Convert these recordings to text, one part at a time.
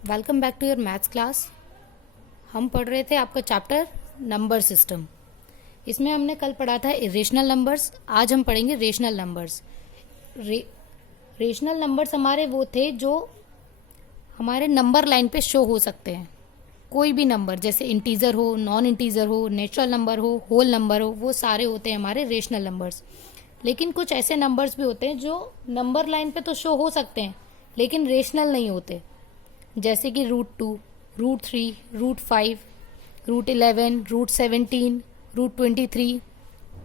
Welcome back to your maths class. हम पढ़ रहे थे आपका चैप्टर नंबर सिस्टम। इसमें हमने कल पढ़ा था इरेशनल नंबर्स, आज हम पढ़ेंगे रेशनल नंबर्स। रेशनल नंबर्स हमारे वो थे जो हमारे नंबर लाइन पे शो हो सकते हैं। कोई भी नंबर, जैसे इंटीजर हो, नॉन इंटीजर हो, नेचुरल नंबर हो, होल नंबर हो, वो सारे होते हैं हमारे रेशनल नंबर्स। लेकिन कुछ ऐसे नंबर्स भी होते हैं जो नंबर लाइन पे तो शो हो सकते हैं लेकिन रेशनल नहीं होते, जैसे कि √2, √3, √5, √11, √17, √23,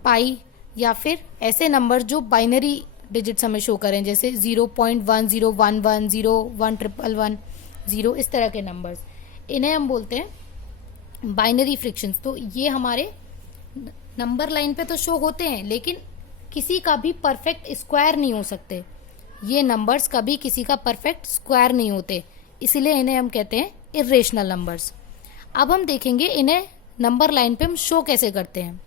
पाई, या फिर ऐसे नंबर जो बाइनरी डिजिट्स हमें शो करें, जैसे 0.1011, 0, 1, 1, 1, 0, इस तरह के नंबर्स, इन्हें हम बोलते हैं बाइनरी फ्रैक्शंस। तो ये हमारे नंबर लाइन पे तो शो होते हैं लेकिन किसी का भी परफेक्ट स्क्वायर नहीं हो सकते। ये नंबर्स कभी किसी का परफेक्ट स्क्वायर नहीं होते, इसलिए इन्हें हम कहते हैं इरेशनल नंबर्स। अब हम देखेंगे इन्हें नंबर लाइन पे हम शो कैसे करते हैं।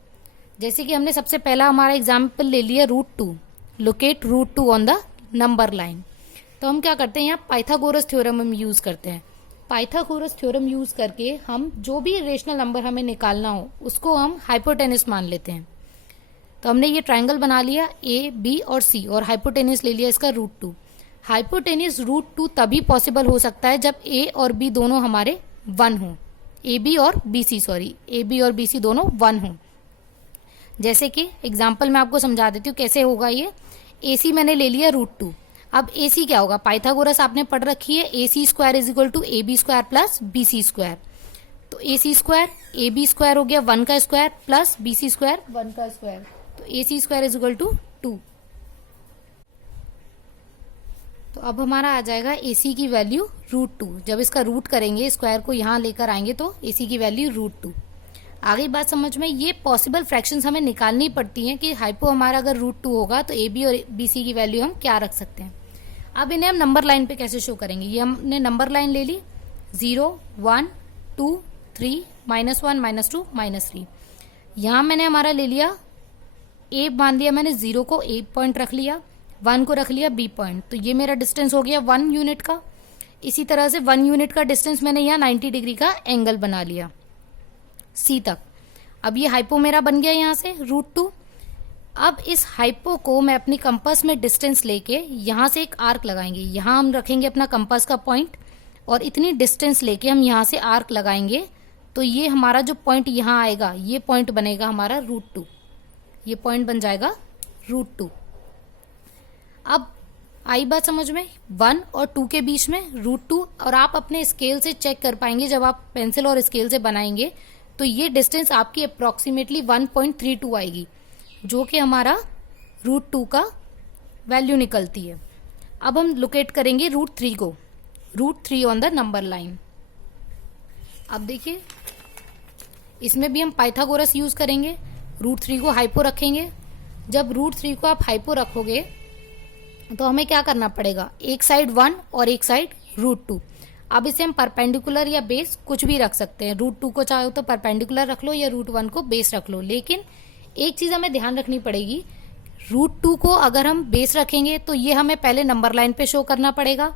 जैसे कि हमने सबसे पहला हमारा एग्जाम्पल ले लिया √2, locate √2 on the number line. तो हम क्या करते हैं, यहाँ पाइथागोरस थ्योरम हम यूज करते हैं। पाइथागोरस थ्योरम यूज करके हम जो भी इरेशनल नंबर हमें निकालना हो उसको हम हाइपोटेनस मान लेते हैं। तो हमने ये ट्रायंगल बना लिया ए, बी और सी, और हाइपोटेनस ले लिया इसका √2। हाइपोटेनस √2 तभी पॉसिबल हो सकता है जब ए और बी दोनों हमारे 1 हो। ए बी और बी सी दोनों 1 हो। जैसे कि एग्जाम्पल मैं आपको समझा देती हूँ कैसे होगा ये। ए सी मैंने ले लिया √2। अब ए सी क्या होगा, पाइथागोरस आपने पढ़ रखी है, A C square is equal to A B square plus B C square. तो A C square A B square हो गया 1 का square plus B C square 1 का स्क्वायर, तो A C square is equal to 2। तो अब हमारा आ जाएगा ए सी की वैल्यू √2। जब इसका रूट करेंगे, स्क्वायर को यहाँ लेकर आएंगे तो ए सी की वैल्यू √2। आ गई बात समझ में। ये पॉसिबल फ्रैक्शंस हमें निकालनी पड़ती हैं कि हाइपो हमारा अगर √2 होगा तो ए बी और बी सी की वैल्यू हम क्या रख सकते हैं। अब इन्हें हम नंबर लाइन पे कैसे शो करेंगे। ये हमने नंबर लाइन ले ली 0, 1, 2, 3, -1, -2, -3। यहाँ मैंने हमारा ले लिया ए, मान दिया मैंने 0 को ए पॉइंट रख लिया, 1 को रख लिया बी पॉइंट, तो ये मेरा डिस्टेंस हो गया 1 यूनिट का। इसी तरह से 1 यूनिट का डिस्टेंस मैंने यहाँ 90 डिग्री का एंगल बना लिया सी तक। अब ये हाइपो मेरा बन गया यहाँ से √2। अब इस हाइपो को मैं अपनी कंपास में डिस्टेंस लेके यहाँ से एक आर्क लगाएंगे। यहाँ हम रखेंगे अपना कंपास का पॉइंट और इतनी डिस्टेंस लेके हम यहाँ से आर्क लगाएंगे, तो ये हमारा जो पॉइंट यहाँ आएगा ये पॉइंट बनेगा हमारा √2। ये पॉइंट बन जाएगा √2। अब आई बात समझ में, 1 और 2 के बीच में √2, और आप अपने स्केल से चेक कर पाएंगे जब आप पेंसिल और स्केल से बनाएंगे तो ये डिस्टेंस आपकी अप्रोक्सीमेटली 1.32 आएगी, जो कि हमारा √2 का वैल्यू निकलती है। अब हम लोकेट करेंगे √3 को, √3 ऑन द नंबर लाइन। अब देखिए इसमें भी हम पाइथागोरस यूज करेंगे, √3 को हाइपो रखेंगे। जब √3 को आप हाइपो रखोगे तो हमें क्या करना पड़ेगा, एक साइड 1 और एक साइड √2। अब इसे हम परपेंडिकुलर या बेस कुछ भी रख सकते हैं। √2 को चाहो तो परपेंडिकुलर रख लो या √1 को बेस रख लो, लेकिन एक चीज हमें ध्यान रखनी पड़ेगी, √2 को अगर हम बेस रखेंगे तो ये हमें पहले नंबर लाइन पे शो करना पड़ेगा,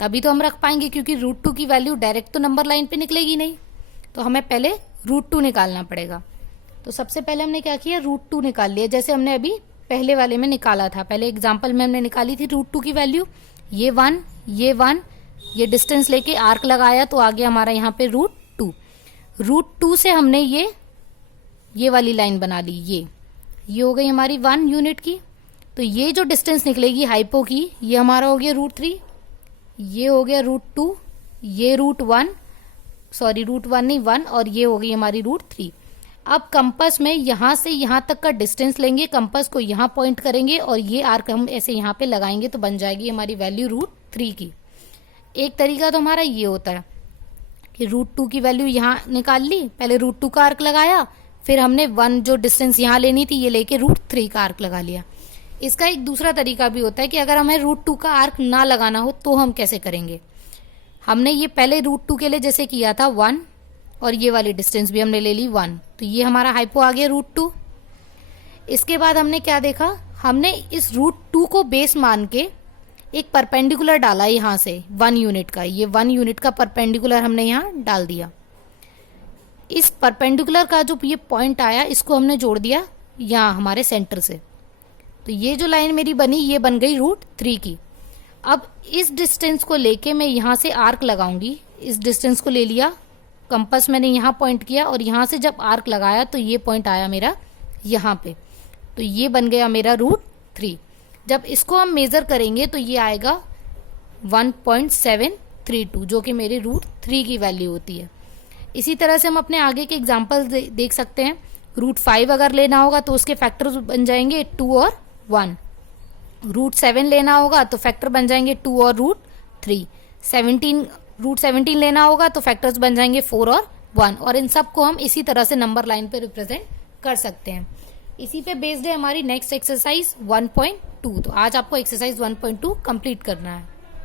तभी तो हम रख पाएंगे, क्योंकि √2 की वैल्यू डायरेक्ट तो नंबर लाइन पे निकलेगी नहीं, तो हमें पहले √2 निकालना पड़ेगा। तो सबसे पहले हमने क्या किया, √2 निकाल लिया, जैसे हमने अभी पहले वाले में निकाला था। पहले एग्जाम्पल में हमने निकाली थी √2 की वैल्यू, ये 1, ये 1, ये डिस्टेंस लेके आर्क लगाया तो आ गया हमारा यहाँ पे √2। √2 से हमने ये वाली लाइन बना ली, ये हो गई हमारी 1 यूनिट की। तो ये जो डिस्टेंस निकलेगी हाइपो की, ये हमारा हो गया √3, ये हो गया √2, ये √1 नहीं 1, और ये हो गई हमारी √3। अब कंपास में यहाँ से यहाँ तक का डिस्टेंस लेंगे, कंपास को यहाँ पॉइंट करेंगे और ये आर्क हम ऐसे यहाँ पे लगाएंगे तो बन जाएगी हमारी वैल्यू √3 की। एक तरीका तो हमारा ये होता है कि √2 की वैल्यू यहाँ निकाल ली, पहले √2 का आर्क लगाया, फिर हमने 1 जो डिस्टेंस यहाँ लेनी थी ये लेके √3 का आर्क लगा लिया। इसका एक दूसरा तरीका भी होता है कि अगर हमें √2 का आर्क ना लगाना हो तो हम कैसे करेंगे। हमने ये पहले √2 के लिए जैसे किया था 1, और ये वाली डिस्टेंस भी हमने ले ली 1, तो ये हमारा हाइपो आ गया √2। इसके बाद हमने क्या देखा, हमने इस √2 को बेस मान के एक परपेंडिकुलर डाला यहाँ से 1 यूनिट का, ये 1 यूनिट का परपेंडिकुलर हमने यहाँ डाल दिया। इस परपेंडिकुलर का जो ये पॉइंट आया इसको हमने जोड़ दिया यहाँ हमारे सेंटर से, तो ये जो लाइन मेरी बनी ये बन गई √3 की। अब इस डिस्टेंस को लेके मैं यहाँ से आर्क लगाऊंगी, इस डिस्टेंस को ले लिया, कंपास मैंने यहाँ पॉइंट किया और यहाँ से जब आर्क लगाया तो ये पॉइंट आया मेरा यहाँ पे, तो ये बन गया मेरा √3। जब इसको हम मेजर करेंगे तो ये आएगा 1.732 जो कि मेरी √3 की वैल्यू होती है। इसी तरह से हम अपने आगे के एग्जाम्पल देख सकते हैं। √5 अगर लेना होगा तो उसके फैक्टर्स बन जाएंगे 2 और 1। √7 लेना होगा तो फैक्टर बन जाएंगे 2 और √3। √17 लेना होगा तो फैक्टर्स बन जाएंगे 4 और 1। और इन सब को हम इसी तरह से नंबर लाइन पे रिप्रेजेंट कर सकते हैं। इसी पे बेस्ड है हमारी नेक्स्ट एक्सरसाइज 1.2। तो आज आपको एक्सरसाइज 1.2 कंप्लीट करना है।